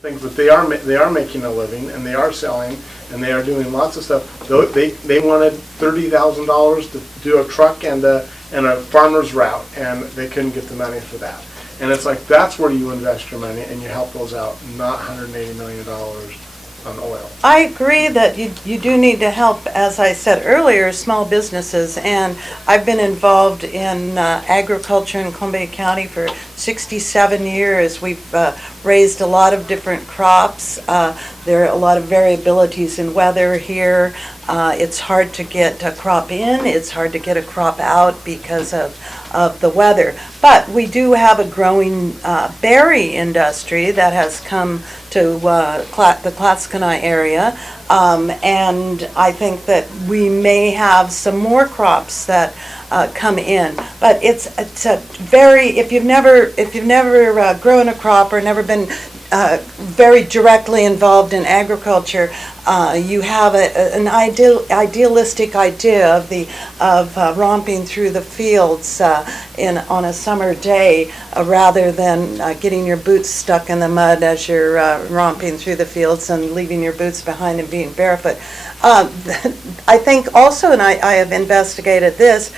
things, but they are making a living, and they are selling, and they are doing lots of stuff. They wanted $30,000 to do a truck and a farmer's route, and they couldn't get the money for that. And it's like, that's where you invest your money and you help those out, not $180 million on oil. I agree that you do need to help, as I said earlier, small businesses. And I've been involved in agriculture in Columbia County for 67 years. We've raised a lot of different crops. There are a lot of variabilities in weather here. It's hard to get a crop in. It's hard to get a crop out because of the weather. But we do have a growing berry industry that has come to the Clatskanie area, and I think that we may have some more crops that come in. But it's a very, if you've never grown a crop or never been very directly involved in agriculture, you have an idealistic idea of romping through the fields on a summer day, rather than getting your boots stuck in the mud as you're romping through the fields and leaving your boots behind and being barefoot. I think also, and I have investigated this,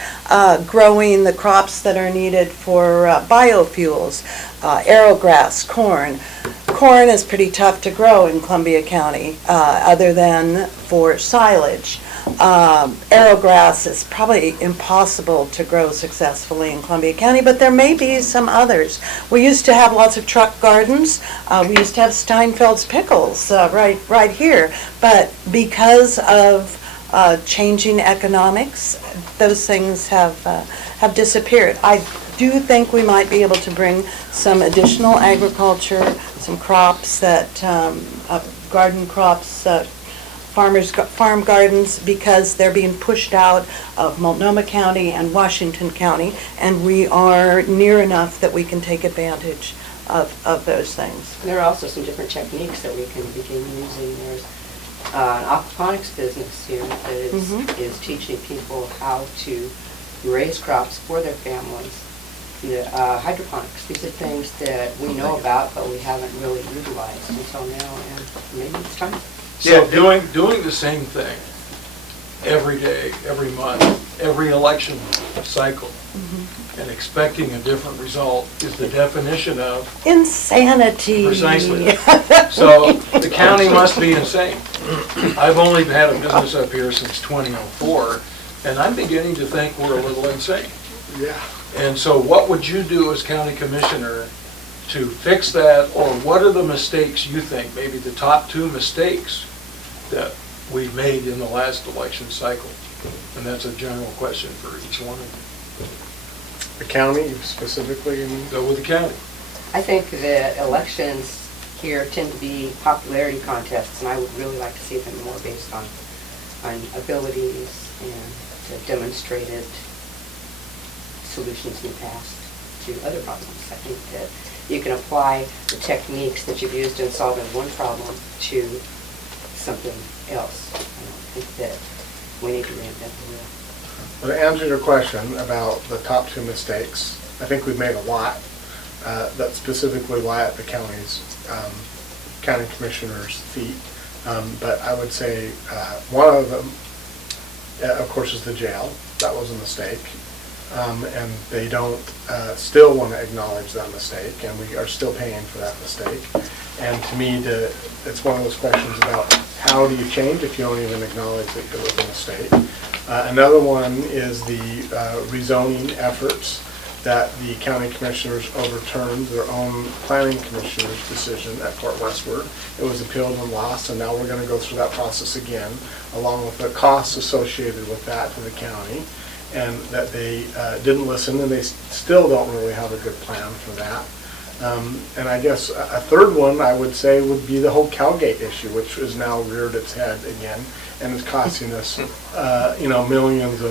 growing the crops that are needed for biofuels, arrowgrass, corn. Corn is pretty tough to grow in Columbia County, other than for silage. Arrowgrass is probably impossible to grow successfully in Columbia County, but there may be some others. We used to have lots of truck gardens. We used to have Steinfeld's pickles right here, but because of changing economics, those things have disappeared. I do think we might be able to bring some additional agriculture, some crops that garden crops, farm gardens, because they're being pushed out of Multnomah County and Washington County, and we are near enough that we can take advantage of those things. There are also some different techniques that we can begin using. There's an aquaponics business here that is teaching people how to raise crops for their families. The hydroponics, these are things that we know about, but we haven't really utilized until now, and maybe it's time. So doing the same thing every day, every month, every election cycle, and expecting a different result is the definition of insanity. Precisely. So the county must be insane. I've only had a business up here since 2004, and I'm beginning to think we're a little insane. Yeah. And so what would you do as county commissioner to fix that, or what are the mistakes you think, maybe the top 2 mistakes that we've made in the last election cycle? And that's a general question for each one of The county specifically? you. Go with the county. I think that elections here tend to be popularity contests, and I would really like to see them more based on abilities and demonstrated solutions in the past to other problems. I think that you can apply the techniques that you've used in solving one problem to something else. I don't think that we need to reinvent the wheel. Well, to answer your question about the top 2 mistakes, I think we've made a lot that specifically lie at the county commissioner's feet. But I would say one of them, of course, is the jail. That was a mistake. And they don't still want to acknowledge that mistake, and we are still paying for that mistake. And to me, it's one of those questions about how do you change if you don't even acknowledge that it was a mistake. Another one is the rezoning efforts that the county commissioners overturned their own planning commissioner's decision at Fort Westward. It was appealed and lost, and now we're going to go through that process again, along with the costs associated with that to the county. And that they didn't listen, and they still don't really have a good plan for that. And I guess a third one I would say would be the whole Calgate issue, which has now reared its head again, and is costing us, millions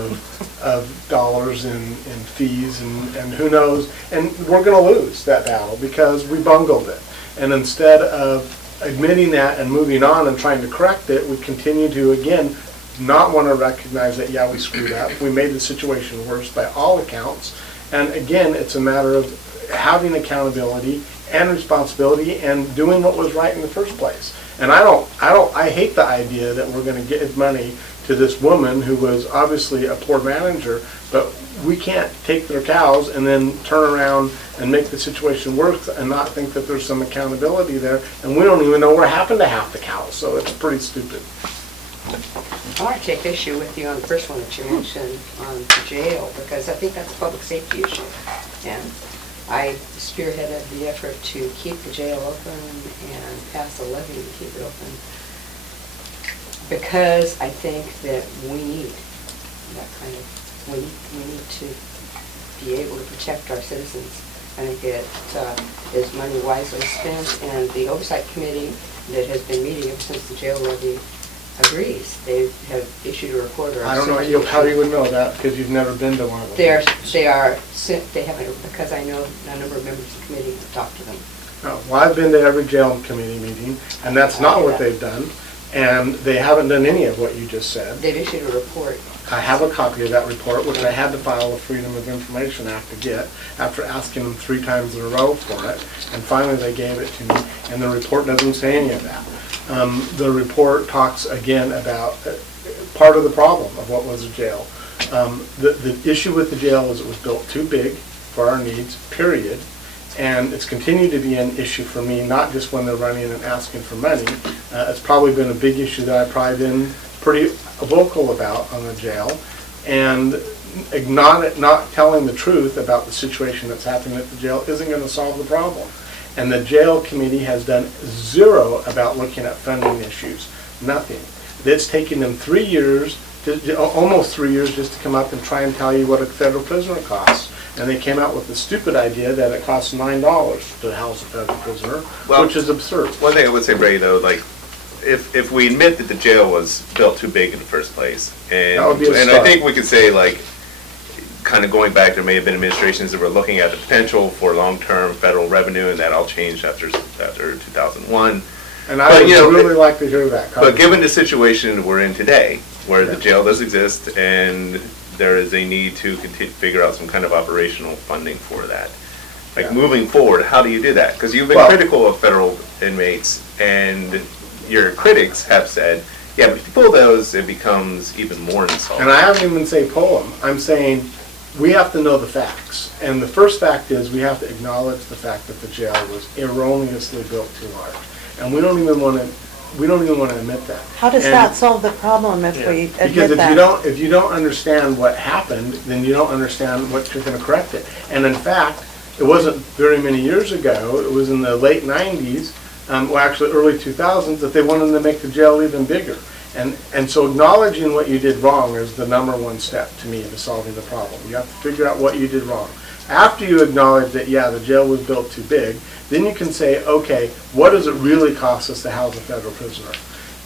of dollars in fees, and who knows. And we're going to lose that battle because we bungled it. And instead of admitting that and moving on and trying to correct it, we continue to, again, not want to recognize that, yeah, we screwed up. We made the situation worse by all accounts. And again, it's a matter of having accountability and responsibility and doing what was right in the first place. And I hate the idea that we're going to give money to this woman who was obviously a poor manager, but we can't take their cows and then turn around and make the situation worse and not think that there's some accountability there. And we don't even know what happened to half the cows, so it's pretty stupid. I want to take issue with you on the first one that you mentioned on the jail, because I think that's a public safety issue. And I spearheaded the effort to keep the jail open and pass a levy to keep it open, because I think that we need that kind of, we need to be able to protect our citizens. I think it is money wisely spent, and the oversight committee that has been meeting ever since the jail levy agrees. They have issued a report. I don't know how you would know that, because you've never been to one of them. They haven't, because I know a number of members of the committee have talked to them. No, well, I've been to every jail committee meeting, and that's not what they've done, and they haven't done any of what you just said. They've issued a report. I have a copy of that report, which I had to file a Freedom of Information Act to get after asking them 3 times in a row for it, and finally they gave it to me, and the report doesn't say any of that. The report talks again about part of the problem of what was a jail. The issue with the jail is it was built too big for our needs, period. And it's continued to be an issue for me, not just when they're running and asking for money. It's probably been a big issue that I've probably been pretty vocal about on the jail. And not telling the truth about the situation that's happening at the jail isn't going to solve the problem. And the jail committee has done zero about looking at funding issues, nothing. It's taken them 3 years, almost 3 years, just to come up and try and tell you what a federal prisoner costs. And they came out with the stupid idea that it costs $9 to house a federal prisoner, which is absurd. One thing I would say, Ray, though, like, if we admit that the jail was built too big in the first place, and I think we could say, like, kind of going back, there may have been administrations that were looking at the potential for long-term federal revenue, and that all changed after 2001. And I would really like to hear that. But given the situation we're in today, where the jail does exist, and there is a need to figure out some kind of operational funding for that. Like, moving forward, how do you do that? Because you've been critical of federal inmates, and your critics have said, yeah, but if you pull those, it becomes even more insulting. And I haven't even say pull them. I'm saying we have to know the facts. And the first fact is we have to acknowledge the fact that the jail was erroneously built too large. And we don't even want to admit that. How does that solve the problem if we admit because that? if you don't understand what happened, then you don't understand what you're going to correct it. And in fact, it wasn't very many years ago, it was in the late 90s, well actually early 2000s, that they wanted to make the jail even bigger. And so acknowledging what you did wrong is the #1 step to me to solving the problem. You have to figure out what you did wrong. After you acknowledge that, yeah, the jail was built too big, then you can say, okay, what does it really cost us to house a federal prisoner?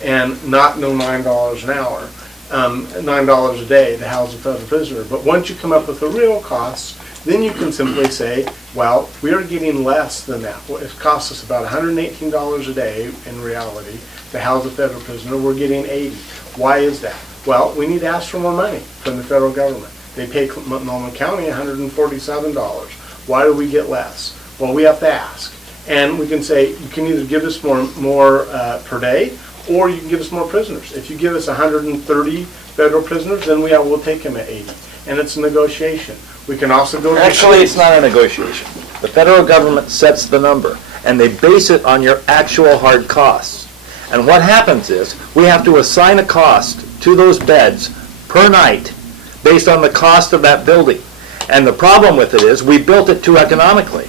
And not no $9 an hour, $9 a day to house a federal prisoner. But once you come up with the real costs, then you can simply say, well, we are getting less than that. Well, it costs us about $118 a day in reality to house a federal prisoner. We're getting $80. Why is that? Well, we need to ask for more money from the federal government. They pay Multnomah County $147. Why do we get less? Well, we have to ask. And we can say, you can either give us more per day, or you can give us more prisoners. If you give us 130 federal prisoners, then we'll take them at 80. And it's a negotiation. We can also go to Actually, it's not a negotiation. The federal government sets the number, and they base it on your actual hard costs. And what happens is, we have to assign a cost to those beds per night based on the cost of that building. And the problem with it is, we built it too economically.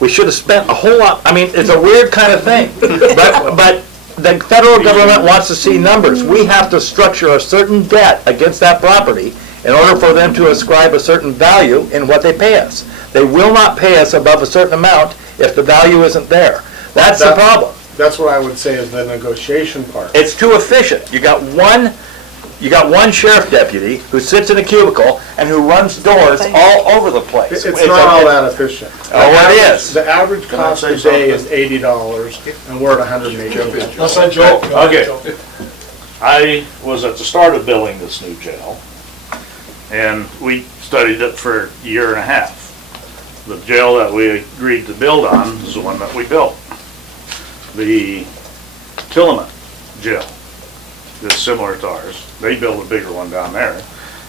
We should have spent a whole lot, I mean, it's a weird kind of thing. But the federal government wants to see numbers. We have to structure a certain debt against that property in order for them to ascribe a certain value in what they pay us. They will not pay us above a certain amount if the value isn't there. That's the problem. That's what I would say is the negotiation part. It's too efficient. You got one sheriff deputy who sits in a cubicle and who runs doors all over the place. It's not all that efficient. Oh, it is. The average cost a day is $80, and we're at $180. Let's let Joe. Okay. I was at the start of building this new jail, and we studied it for a year and a half. the jail that we agreed to build on is the one that we built. The Tillman jail is similar to ours. They built a bigger one down there,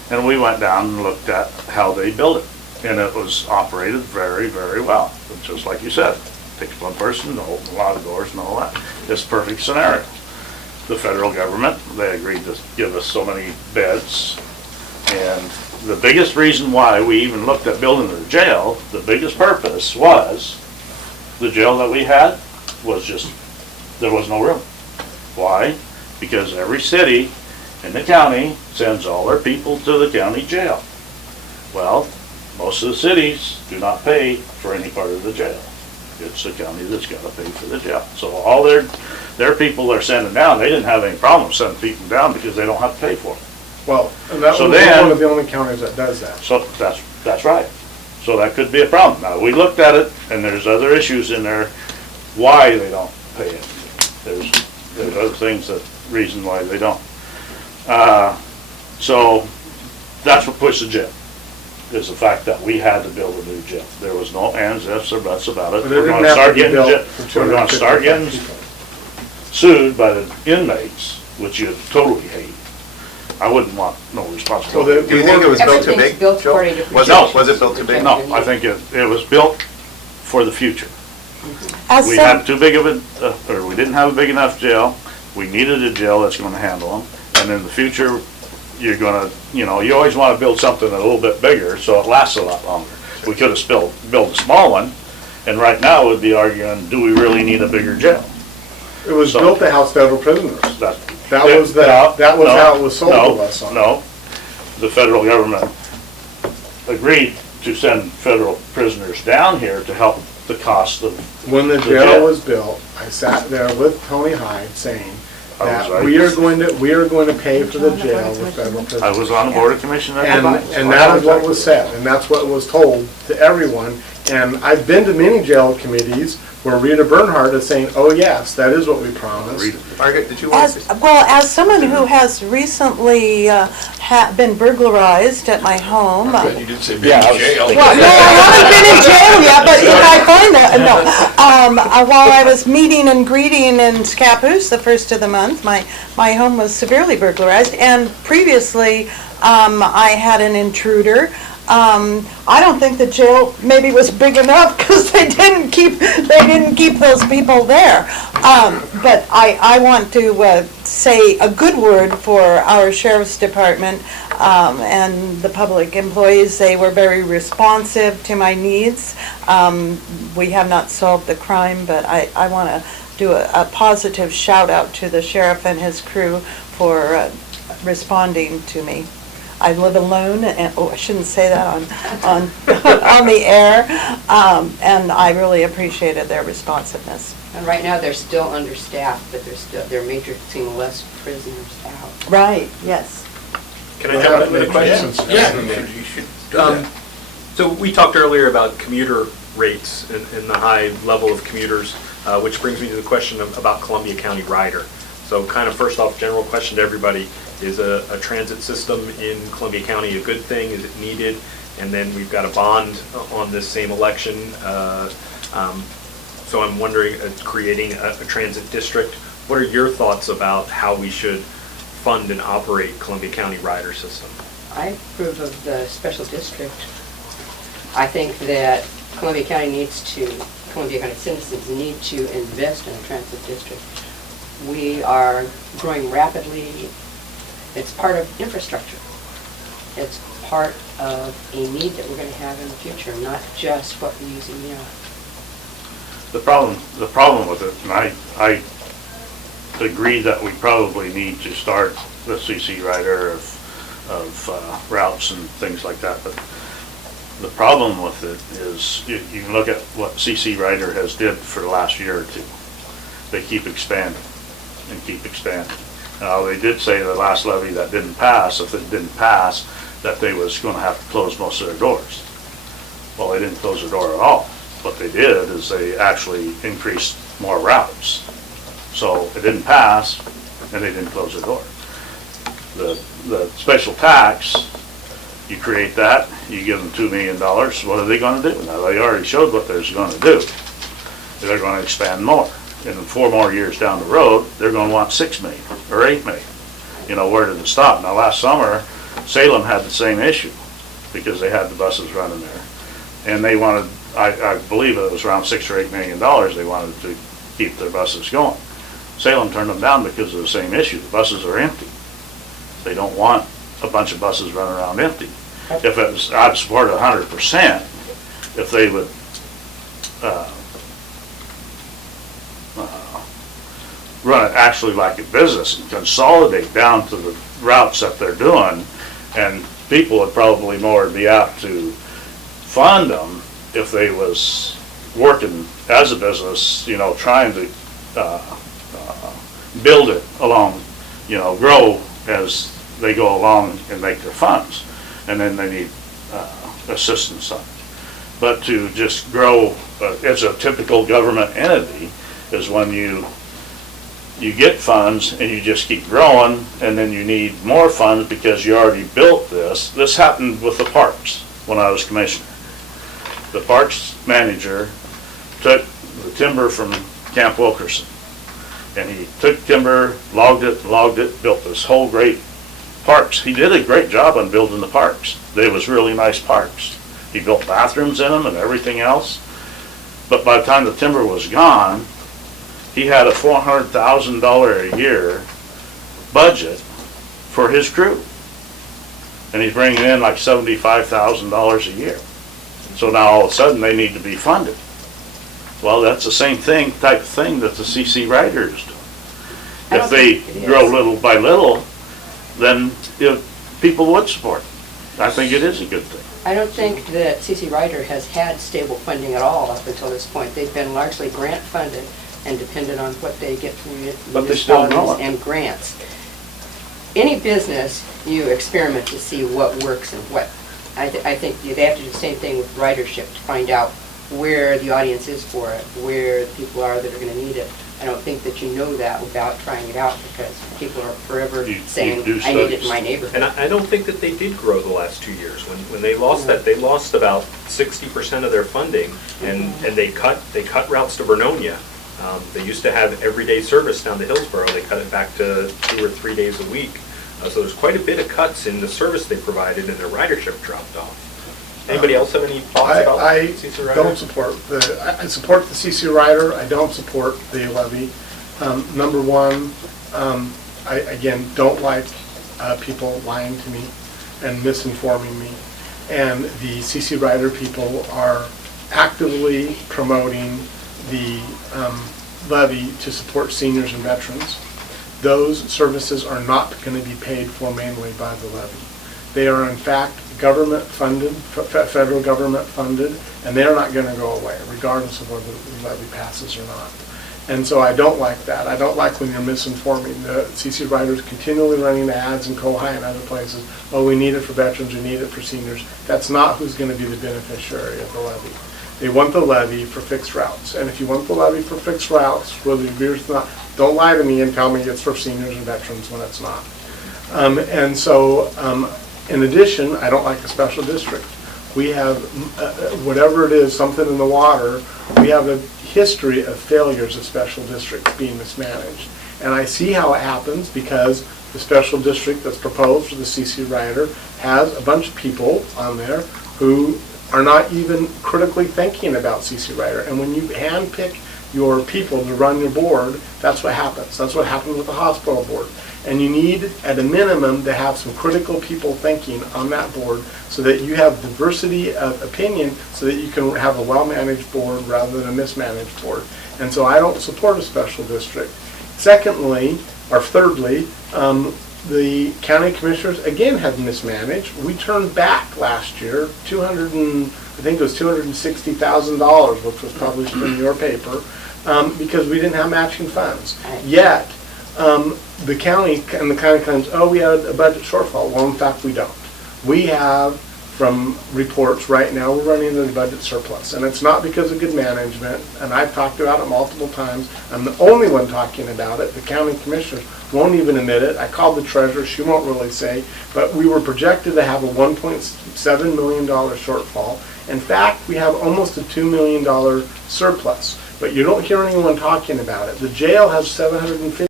and we went down and looked at how they built it. And it was operated very, very well. Just like you said, takes one person to open a lot of doors and all that. It's a perfect scenario. The federal government, they agreed to give us so many beds. And the biggest reason why we even looked at building the jail, the biggest purpose was the jail that we had was just, there was no room. Why? Because every city in the county sends all their people to the county jail. Well, most of the cities do not pay for any part of the jail. It's the county that's got to pay for the jail. So all their people they're sending down, they didn't have any problem sending people down because they don't have to pay for it. Well, and that So was then- one of the only counties that does that. So that's right. So that could be a problem. Now, we looked at it, and there's other issues in there why they don't pay it. There's other things that, reason why they don't. So that's what pushed the jail, is the fact that we had to build a new jail. There was no ands, ifs, or buts about it. But it We're didn't gonna have to start be getting, built for we're gonna start 255 getting people. sued by the inmates, which you totally hate. I wouldn't want no responsibility. Do you think it was built too Everything's big, built Joe? according to Was projections. it built too big? No, I think it was built for the future. As We some- had too big of a, or we didn't have a big enough jail. We needed a jail that's gonna handle them. And in the future, you're gonna, you always wanna build something a little bit bigger so it lasts a lot longer. We could have built a small one, and right now we'd be arguing, do we really need a bigger jail? It was So- built to house federal prisoners. That That was how it was sold to us on. No, the federal government agreed to send federal prisoners down here to help the cost of, When the The jail jail. was built, I sat there with Tony Hyde saying I was that right. we are going to pay for the jail with federal prisoners. I was on the board of commission at the And, time. and that is what was said, and that's what was told to everyone. And I've been to many jail committees where Rita Bernhardt is saying, oh yes, that is what we promised. Margaret, did you want to? As someone who has recently been burglarized at my home. You didn't say Yeah, I was jail. thinking- Well, no, I haven't been in jail yet, but if I find that, no. While I was meeting and greeting in Scappoose the first of the month, my home was severely burglarized, and previously, I had an intruder. I don't think the jail maybe was big enough because they didn't keep those people there. But I want to say a good word for our sheriff's department and the public employees. They were very responsive to my needs. We have not solved the crime, but I want to do a positive shout out to the sheriff and his crew for responding to me. I live alone, and, I shouldn't say that on on the air, and I really appreciated their responsiveness. And right now, they're still understaffed, but they're matrixing less prisoners out. Right, yes. Can I jump in with a question? Yeah. So we talked earlier about commuter rates and the high level of commuters, which brings me to the question about Columbia County Rider. So kind of first off, general question to everybody, is a transit system in Columbia County a good thing? Is it needed? And then we've got a bond on this same election. So I'm wondering, creating a transit district, what are your thoughts about how we should fund and operate Columbia County Rider system? I approve of the special district. I think that Columbia County citizens need to invest in a transit district. We are growing rapidly. It's part of infrastructure. It's part of a need that we're going to have in the future, not just what we're using now. The problem with it, and I agree that we probably need to start the CC rider of routes and things like that, but the problem with it is you can look at what CC rider has did for the last year or two. They keep expanding and keep expanding. Now, they did say the last levy that didn't pass, if it didn't pass, that they was going to have to close most of their doors. Well, they didn't close their door at all. What they did is they actually increased more routes. So it didn't pass, and they didn't close their door. The special tax You create that, you give them $2 million, what are they gonna do? Now, they already showed what they're gonna do. They're gonna expand more. And in 4 more years down the road, they're gonna want 6 million or 8 million. You know, where did it stop? Now, last summer, Salem had the same issue because they had the buses running there. And they wanted, I believe it was around $6 or $8 million they wanted to keep their buses going. Salem turned them down because of the same issue. The buses are empty. They don't want a bunch of buses running around empty. If it was, I'd support it 100% if they would run it actually like a business and consolidate down to the routes that they're doing, and people would probably more be apt to fund them if they was working as a business, you know, trying to build it along, you know, grow as they go along and make their funds. And then they need assistance on it. But to just grow as a typical government entity is when you get funds and you just keep growing, and then you need more funds because you already built this. This happened with the parks when I was commissioner. The parks manager took the timber from Camp Wilkerson, and he took timber, logged it, built this whole great parks. He did a great job on building the parks. They was really nice parks. He built bathrooms in them and everything else. But by the time the timber was gone, he had a $400,000 a year budget for his crew. And he's bringing in like $75,000 a year. So now all of a sudden they need to be funded. Well, that's the same type of thing that the CC Rider is doing. If they grow little by little, then people would support it. I think it is a good thing. I don't think that CC Rider has had stable funding at all up until this point. They've been largely grant funded and dependent on what they get from But they still know municipalities it. and grants. Any business, you experiment to see what works and what. I think they have to do the same thing with ridership to find out where the audience is for it, where the people are that are going to need it. I don't think that you know that without trying it out, because people are forever saying, do I need it in studies. my neighborhood. And I don't think that they did grow the last 2 years. When they lost that, they lost about 60% of their funding, and they cut routes to Vernonia. They used to have everyday service down to Hillsborough. They cut it back to 2 or 3 days a week. So there's quite a bit of cuts in the service they provided, and their ridership dropped off. Anybody else have any thoughts about I CC Rider? don't support I support the CC Rider. I don't support the levy. Number one, I again don't like people lying to me and misinforming me. And the CC Rider people are actively promoting the levy to support seniors and veterans. Those services are not going to be paid for mainly by the levy. They are in fact government funded, federal government funded, and they're not going to go away regardless of whether the levy passes or not. And so I don't like that. I don't like when you're misinforming. The CC Rider's continually running ads in KOHI and other places. Oh, we need it for veterans, we need it for seniors. That's not who's going to be the beneficiary of the levy. They want the levy for fixed routes. And if you want the levy for fixed routes, whether you agree or not, don't lie to me and tell me it's for seniors and veterans when it's not. And so, in addition, I don't like a special district. We have, whatever it is, something in the water, we have a history of failures of special districts being mismanaged. And I see how it happens because the special district that's proposed for the CC Rider has a bunch of people on there who are not even critically thinking about CC Rider. And when you handpick your people to run your board, that's what happens. That's what happened with the hospital board. And you need, at a minimum, to have some critical people thinking on that board so that you have diversity of opinion so that you can have a well-managed board rather than a mismanaged board. And so I don't support a special district. Secondly, or thirdly, the county commissioners, again, have mismanaged. We turned back last year I think it was $260,000, which was published in your paper, because we didn't have matching funds. Yet, the county claims, oh, we had a budget shortfall. Well, in fact, we don't. We have from reports right now, we're running into the budget surplus. And it's not because of good management, and I've talked about it multiple times. I'm the only one talking about it. The county commissioners won't even admit it. I called the treasurer, she won't really say, but we were projected to have a $1.7 million shortfall. In fact, we have almost a $2 million surplus, but you don't hear anyone talking about it. The jail has $750